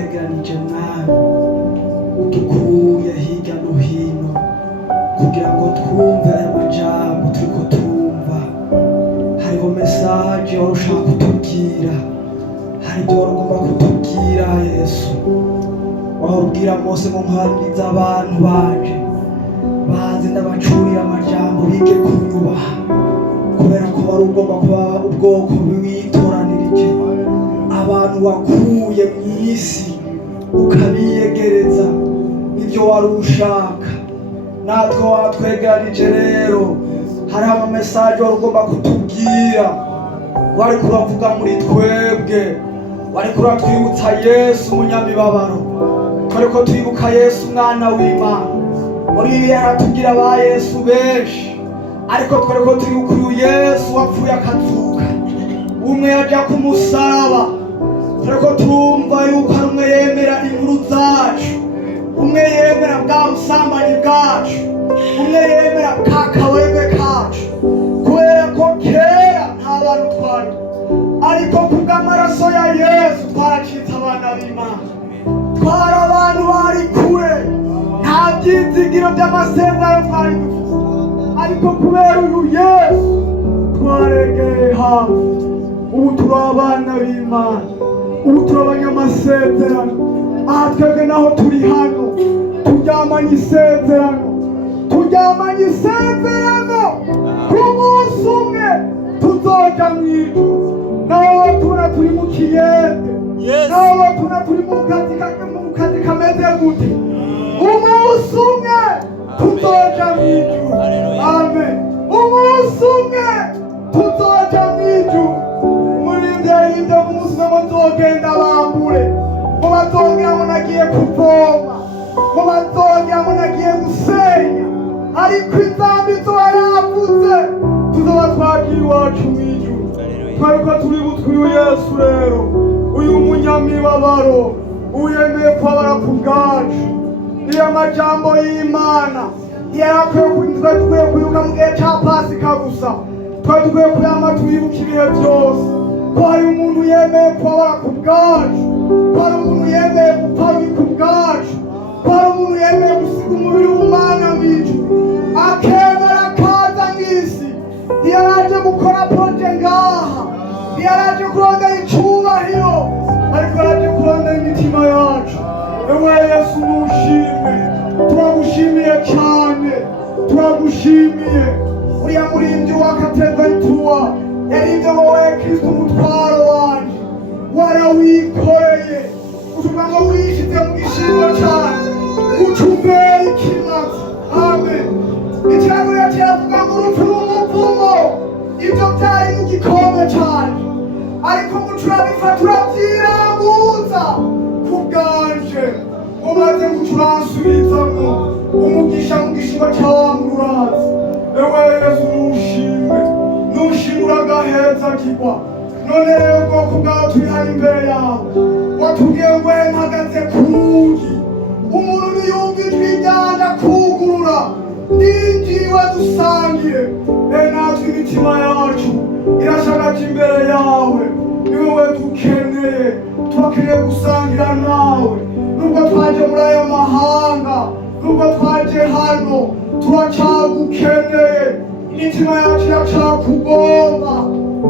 watwegeranije nawe udukuye hirya no hino kugira ngo twumve aya majambo turiko turumva. Hariho mesaje wari ushaka kutubwira, hari ibyo wari ugomba kutubwira Yesu. Wahora ubwira Mose ngo nkwabirize abantu banje baze ndabacurira amajambo bige kunyubaha, kubera ko wari ugomba kuba ubwoko bwitoranirije, abantu wakuye mu isi ukabiyegereza. Nibyo wari ushaka, natwe watwegeranije. Rero hariho amamesaje wari ugomba kutubwira, wari kuravuga muri twebwe, wari kuratwibutsa Yesu umunyamibabaro. Twariko twibuka Yesu umwana w'Imana. Muri ibi aratubwira ba Yesu benshi, ariko twariko twibuka uyu Yesu wapfuye akazuka, umwe yaja ku musaraba. Twariko turumva yuko ari umwe yemera inkuru zacu, umwe yemera bwa busambanyi bwacu, umwe yemera ka kawerwe kacu, kubera ko kera nta bantu twari, ariko kubw'amaraso ya Yesu twaracitse abana b'Imana. Twari abantu bari kure, nta byizigiro by'amasezerano twari dufite, ariko kubera uyu Yesu twaregereye hafi. Ubu turi abana b'Imana, ubu turi abanyamasezerano. Aha twebwe naho turi hano turyamanye isezerano, turyamanye isezerano ku munsi umwe tuzoja mu ijuru. Naho tuna turi mu kiyede, naho tuna turi mu kazi kameze gute, umunsi umwe tuzoja mu ijuru. Amen. Umunsi umwe tuzoja mu ijuru. Muri ibyo umunsi umwe muzogenda bambure, ngo bazongera ngo nagiye kuvoma, ngo bazongera ngo nagiye gusenya, ariko izambi zoba yavuze tuzoba twagiye iwacu mu ijuru. Twariko tuributwa uyu Yesu rero, uyu munyamibabaro uyemeye kubabara ku bwacu. Niyo majambo y'Imana yarakwiye kuyuka mu gihe cya Pasika gusa, twari dukwiye kuyama tuyibuka ibihe byose, ko hari umuntu yemeye kubabara ku bwacu, ko hari umuntu yemeye gupfa ku bwacu, ko hari umuntu yemeye gusiga umubiri w'Imana mu ijuru akemera akaza mu isi. Ntiyaraje gukora proje ngaha, ntiyaraje kurondera icubahiro, ariko yaraje kurondera imitima yacu. Ewe Yesu nushimwe, turagushimiye cyane, turagushimiye. Uriya muririmbyi wa Kateventura yaririmbye ngo wowe Kristo umutwaro wanje warawikoreye, uvuga ngo wishize mu gishimo cyane ucumbera ikimazi. Amen. Ikiraguriro kiravuga ngo urupfu n'umuvumo ibyo byari mu gikombe cyane, ariko mucurabifata urabyirambuza ku bwanje, ngo maze mucuransubizamo umugisha mu gishimo cy'abamurazi. Ewe Yesu nushimwe, nushimwe uragahezagirwa. None rero ubwoko bwawe turi hano imbere yawe, watubwiye ngo mpagaze ku rugi, umuntu niyumva ijwi ryanje akugurura, ndinjiwe dusangire. Natwe imitima yacu irashagaje imbere yawe, ni wowe dukeneye, turakeneye gusangira nawe. Nubwo twaje muri aya mahanga, nubwo twaje hano, turacagukeneye, imitima yacu iracakugomba.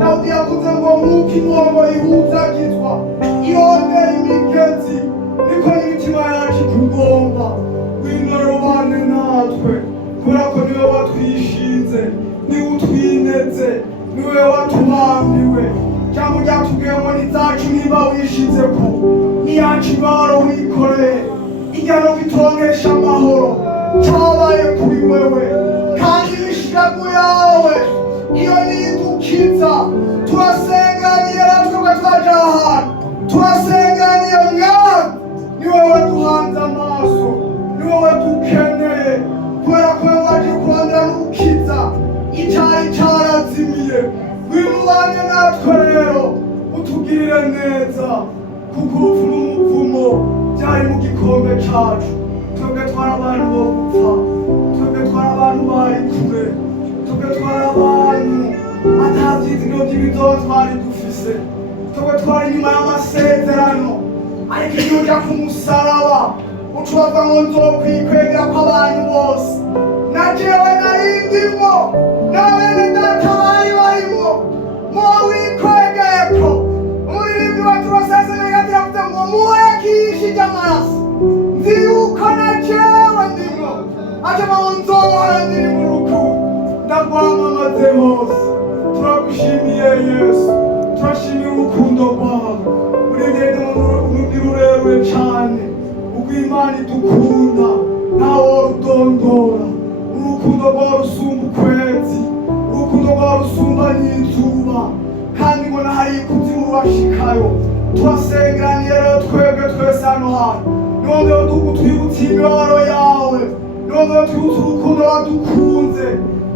Dawudi yavuze ngo nk'uko inkongo ihuzagizwa irondera imigezi, niko n'imitima yacu ikugomba. Ngwino rero ubane natwe, kubera ko niwe watwishinze, niwe utwineze, niwe watubambiwe. Jambo ryatubwiye ngo n'izacu niba wishizeko, n'iyacu ibaro wikoreye, igihano gitonkesha amahoro cyabaye kuri wewe, kandi imishigago yawe iyo nidukiza. Turasenganiye natwe twaje ahantu, turasenganiye Mwami, ni wowe duhanze amaso, ni wowe dukeneye, kubera ko waje kurondera n'ugukiza icyari cyarazimiye. Ngwino ubane natwe rero, utugirire neza, kuko urupfu n'umuvumo byari mu gikombe cyacu. Twebwe twari abantu bo gupfa, twebwe twari abantu bari kure, twebwe twari abantu atabyizigiro by'ibizoba twari dufise, twebwe twari inyuma y'amasezerano ariko iyo uja ku musaraba ucubava ngo nzokwikwegera kw'abantu bose, na jewe nari ndimo, na bene data bari barimo, mo wikwegeko. Umuririmbyi wacu wasezeranye ati yavuze ngo muwe kishije amaraso, nzi yuko na jewe ndimo, aca ngo nzohora ndiri mu rukundo, ndagwamamaze hose. Turagushimiye Yesu, turashimiye urukundo rwawe, urugendo ni rurerure cane, uko Imana idukunda ntawe rudondora. Urukundo rwawe rusumba ukwezi, urukundo rwawe rusumba n'izuba, kandi ngo nahari ikuzimu rubashikayo. Turasengeraniye rero twebwe twese hano hantu, nongera twibutse imibabaro yawe, nongera twibutse urukundo wadukunze,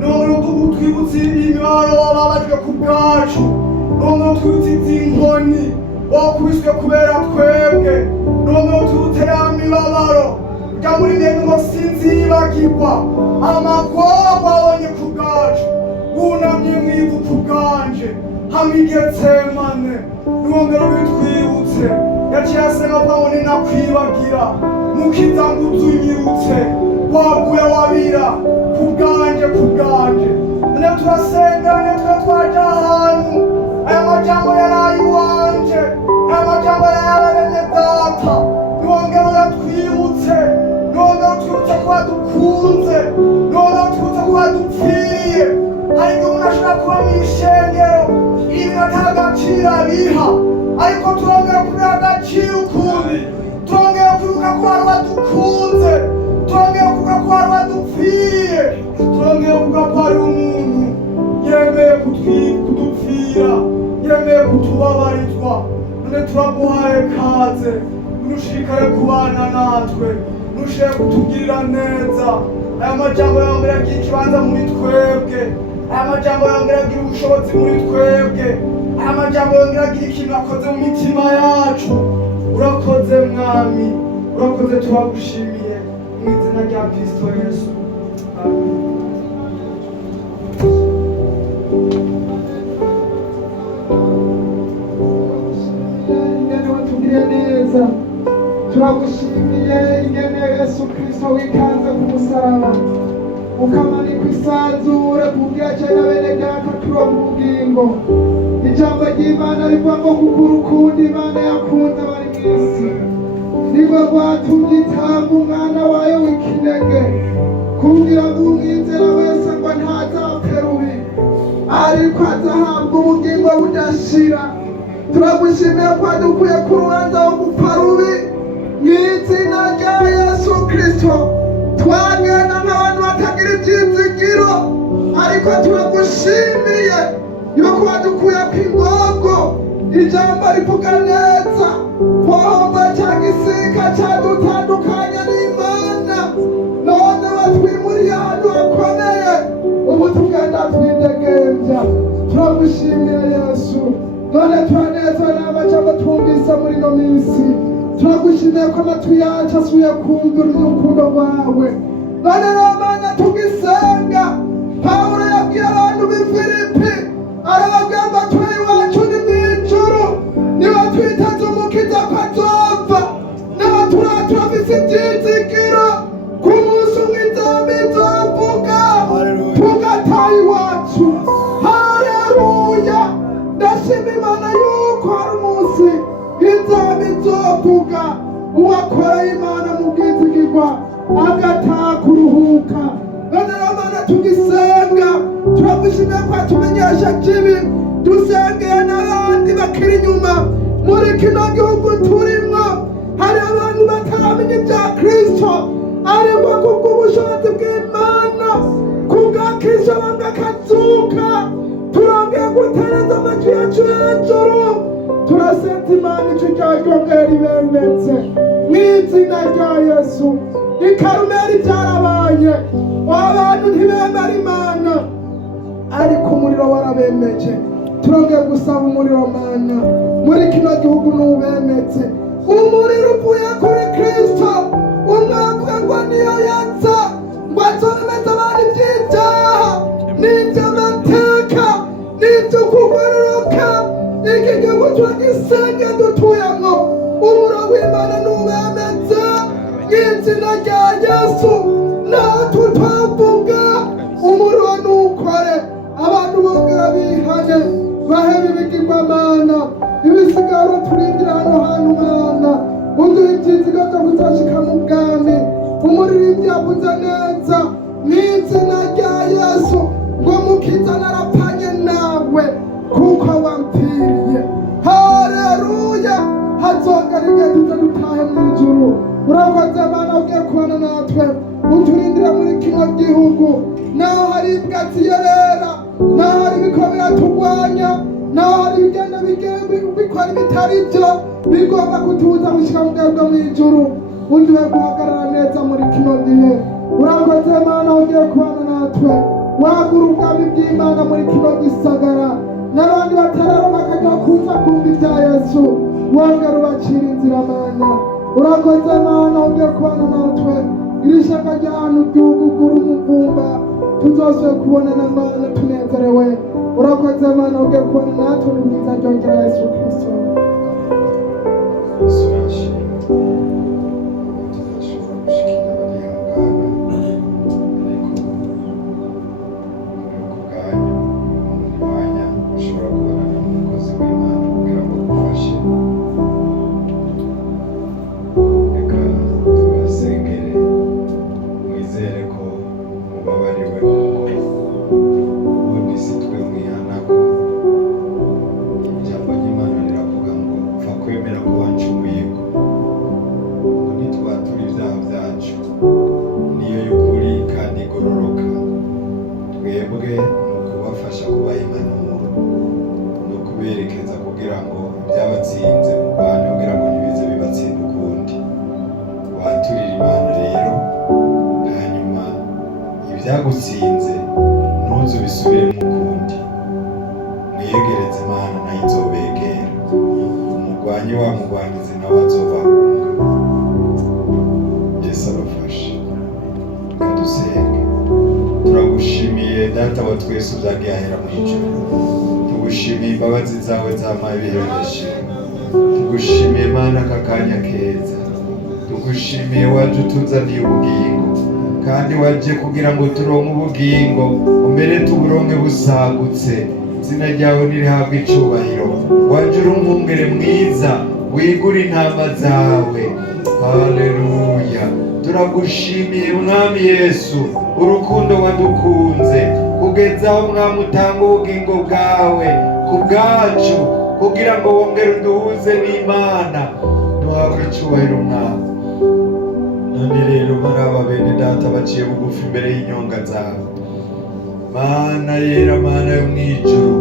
nongera twibutse imibabaro wababajwe ku bwacu, nongera twibutse inkoni wakubiswe kubera twebwe, nongera twibutse ya mibabaro ja muri nene ngo sinzibagirwa amagorwa wabonye ku bwacu, wunamye mwivu ku bwanje hamwe i Getsemane. Nongera ubitwibutse, yaciye asenga avuga ngo ninakwibagira mukiza ngo uzunyirutse, waguye wabira ku bwanje ku bwanje. None turasenganye twe twaje ahantu, aya majambo yaraye iwanje, aya majambo yaraye bene data. Nongera uyatwibutse, nongera utwibutse ko wadukunze, nongera utwibutse ko wadupfiriye. Hari igihe umuntu ashobora kuba mw'ishengero ibintu ata agaciro abiha, ariko turongera kubiha agaciro ukundi, turongera kwibuka ko wari wadukunze, turongera kuvuga ko wari wadupfiriye, turongera kuvuga ko ari umuntu yemeye kudupfira, yemeye kutubabarizwa. None turaguhaye kaze, nushikare kubana natwe, nushike kutugirira neza. Aya majambo yongera agira ikibanza muri twebwe, aya majambo yongera agira ubushobozi muri twebwe, aya majambo yongera agira ikintu akoze mu mitima yacu. Urakoze Mwami, urakoze, turagushimiye mu izina rya Kristo Yesu, amen. Neza turagushimiye ingene Yesu Kristo wikanze ku musaraba ukamanikwa isanzure kubwira cyane bene data turonka ubugingo. Ijambo ry'Imana rivuga ngo kuko urukundo Imana yakunze abari mw'isi nirwo rwatumye itanga umwana wayo w'ikinege, kugira ngo umwizera wese ngo ntazapfe rubi, ariko azahabwa ubugingo budashira. Turagushimiye ko wadukuye ku rubanza wo gupfa rubi mu izina rya Yesu Kristo. Twagenda nk'abantu batagira ibyizigiro, ariko turagushimiye yuko wadukuye ku ingogo. Ijambo rivuga neza wahomba cya gisika cyadutandukanya n'Imana, none watwimuriye ahantu hakomeye, ubu tugenda twidegembya. Turagushimiye Yesu, none turanezwa n'amajambo twumvise muri ino minsi. Turagushimiye ko amatwi yacu asuye kumva urukundo rwawe. None Mana tugisenga, Pawulo yabwiye abantu b'i Filipi, arababwira ngo turi iwacu ni mw'ijuru, niba twiteze umukiza ko azova, naba turafise ibyizigiro ku munsi umwe inzamba izovuga tugataha iwacu. Haleluya! Ndashima Imana yuko hari umunsi inzamba izovuga uwakoreye Imana mu bwizigirwa agataha kuruhuka. None Mana tugisenga, turagushimiye ko watumenyesha kibi, dusengeye n'abandi bakiri inyuma muri kino gihugu turimo. Hari abantu bataramenya ibya Kristo, ariko kubw'ubushobozi bw'Imana, kubwa Kristo bamwe akazuka, turongeye gutereza amajwi yacu hejuru. Turasenza Imana icyo ryongera ribembetse mu izina rya Yesu. I Karumeli byarabaye, abantu ntibemera Imana, ariko umuriro warabemeje. Turongeye gusaba umuriro Mana muri kino gihugu n'ubemetse, umuriro uvuye kuri Kristo, umwaka ngo niyo yaza ngo azomeze abantu iby'ibyaha n'iby'amateka n'ibyo kugororoka. Iki gihugu turagisenge dutuyemo, umuriro w'Imana izina rya Yesu natwe twavuga umuriro nukore, abantu bongera bihane bahebe ibigirwamana, ibisigaro turindira hano hantu Mana, uduha ibyizigo byo kuzashika mu bwami. Umuririmbyi yavuze neza n'izina rya Yesu ngo mukiza narapanye nawe kuko wampiriye. Haleluya, hazogera igihe tuza dutahe mu ijuru. Urakoze Mana ugiye kubana natwe, uturindire muri kino gihugu, naho hari ibwatsi yerera, naho hari ibikomera turwanya, naho hari ibigenda bikora ibitari byo bigomba kutubuza gushyira mu bwami bwo mu ijuru. Uduhe guhagarara neza muri kino gihe. Urakoze Mana ugiye kubana natwe, wagura ubwami bw'Imana muri kino gisagara, n'abandi batararonka akajya kuza kumva ibya Yesu wongera ubacira inzira Mana. Urakoze Mana ugiye kubana natwe, iri shyaka ry'ahantu ryugugura umuvumba tuzoshoboye kubonana Mana tunezerewe. Urakoze Mana ugiye kubana natwe mu bwiza ryongera Yesu Kristo. Byagutsinze ntuze ubisubiremo ukundi, mwiyegereze Imana nayo izobegera. Umurwanyi wa murwanyizi nawe azobahunga. Yesu abafashe. Reka dusenge. Turagushimiye Data wa twese uzagiye ahera mu ijuru, tugushimiye imbabazi zawe zamaye ibihereshe, tugushimiye Mana aka kanya keza, tugushimiye waje utuzaniye ubugingo, kandi waje kugira ngo turonke ubugingo, umbere tuburonke busagutse. Izina ryawe nirihabwe icubahiro. Waje uri umwungere mwiza, wigura intama zawe. Haleluya, turagushimiye Mwami Yesu, urukundo wadukunze kugeza aho Mwami utanga ubugingo bwawe ku bwacu, kugira ngo wongere uduhuze n'Imana. Duhabwe icubahiro Mwami. None rero baraba bene Data baciye bugufi imbere y'inyonga zawe. Mana yera, Mana yo mw'ijuru,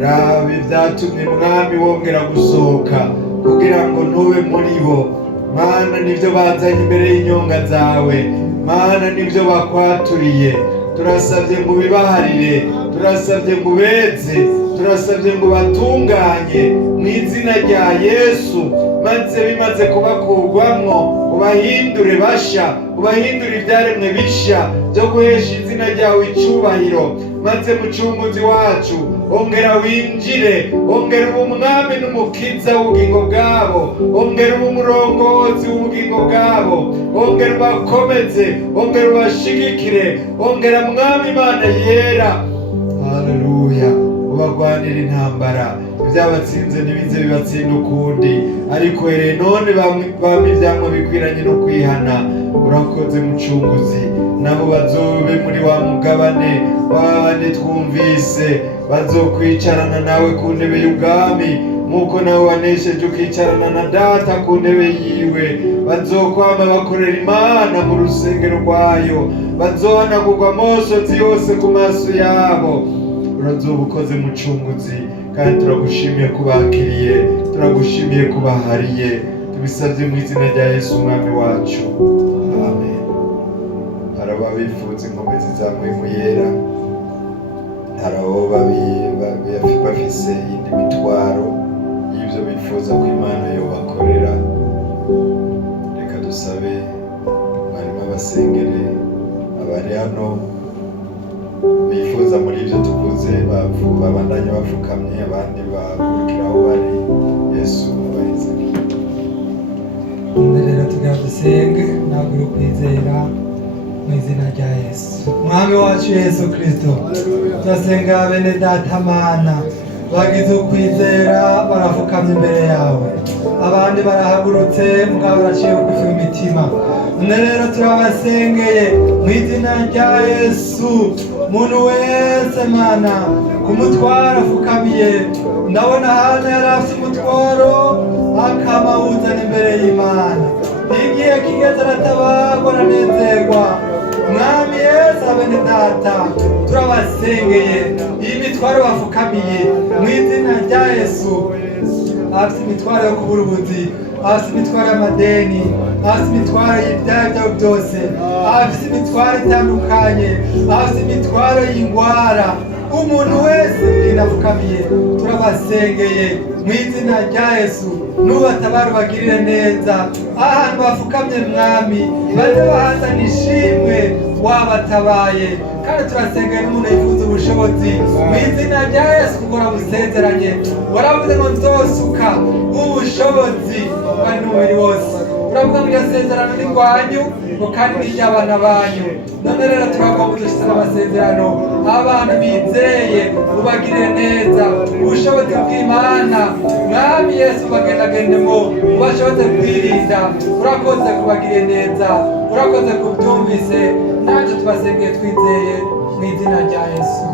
raba ibyatumye Mwami wongera gusohoka kugira ngo ntube muri bo. Mana nivyo bazanye imbere y'inyonga zawe, Mana nivyo bakwaturiye. Turasabye ngo ubibaharire, turasabye ngo ubeze, turasabye ngo batunganye mu izina rya Yesu, maze bimaze kubakurwamwo ubahindure basha, ubahindure ibyaremwe bisha byo guhesha izina ryawe icubahiro. Maze mucunguzi wacu ongera winjire, ongera ubu Mwami n'umukiza w'ubugingo bwabo, ongera ubu umurongozi w'ubugingo bwabo, ongera ubakomeze, ongera ubashigikire, ongera Mwami Imana yera. Haleluya, ubagwanira intambara, ibyabatsinze ntibize bibatsinda ukundi, ariko here none bamwe ivyamwa bikwiranye no kwihana. Urakoze mucunguzi, nabo bazobe muri wa mugabane w'abandi twumvise, bazokwicarana nawe ku ntebe y'ubwami, nk'uko nawe wanesheje ukicarana na Data ku ntebe yiwe. Bazokwama bakorera Imana mu rusengero rwayo, bazohanagurwa amosozi yose ku maso yabo. Urazoba ukoze mucunguzi, kandi turagushimiye kubakiriye, turagushimiye kubahariye. Tubisabye mu izina rya Yesu Umwami wacu, amen. Haraba bifuza inkomezi za mpwemu yera, harabo bafise iyindi mitwaro y'ivyo bifuza ko Imana yobakorera. Reka dusabe barimo basengere abari hano bifuza muri ibyo tuvuze, babandanye bapfukamye, abandi bakurikira aho bari. Yesu abahize. rero tugira dusenge ntabwo uri kwizera mu izina rya Yesu. Mwami wacu Yesu Kristo, turasenga bene data mana bagize ukwizera barafukamye imbere yawe, abandi barahagurutse mugabo baraciye bugufi mu mitima. None rero turabasengeye mu izina rya Yesu, umuntu wese mana kumutwara afukamiye, ndabona hano yari afite umutwaro akamawuzana imbere y'Imana, igihe kigeze aratabagwa aranezerwa. Mwami Yesu, abene data turabasengeye iyi mitwaro bafukamiye mu izina rya Yesu, afite imitwaro yo kubura ubuzi, afite imitwaro y'amadeni, afite imitwaro y'ibyaha byabo byose, afite imitwaro itandukanye, afite imitwaro y'indwara. Umuntu wese inafukamiye turabasengeye mu izina rya Yesu, nubatabara ubagirire neza ahantu bafukamye Mwami, baze bahazana ishimwe wabatabaye. Kandi turasengeye n'umuntu yifuza ubushobozi mu izina rya Yesu, kuko urabusezeranye, waravuze ngo nzosuka ubushobozi kandi n'umubiri wose. Uravuga ngo iryo sezerano ni rwanyu ngo kandi ni iry'abana banyu. None rero turagomba dushyize amasezerano, abantu bizeye ubagirire neza ubushobozi bw'Imana. Mwami Yesu, ubagendagendemo ubashoboze kwirinda. Urakoze kubagirire neza, urakoze kubyumvise, natwe tubasengeye twizeye mu izina rya Yesu.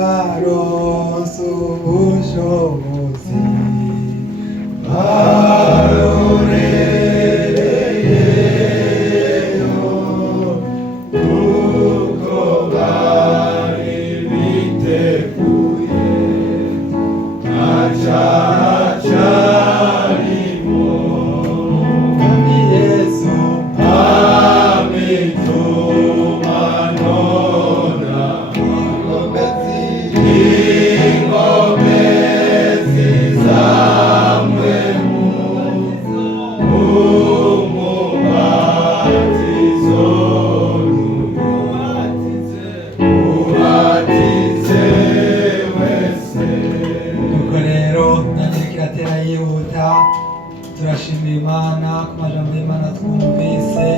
Bararonse ubushobozi turashimira Imana ku majambo y'Imana twumvise,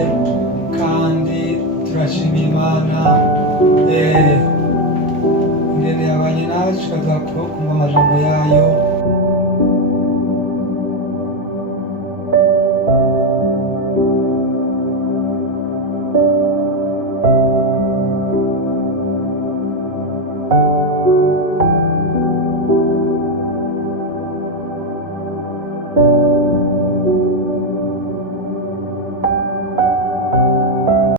kandi turashimira Imana ingene yabanye nacu ikaduha kumva amajambo yayo.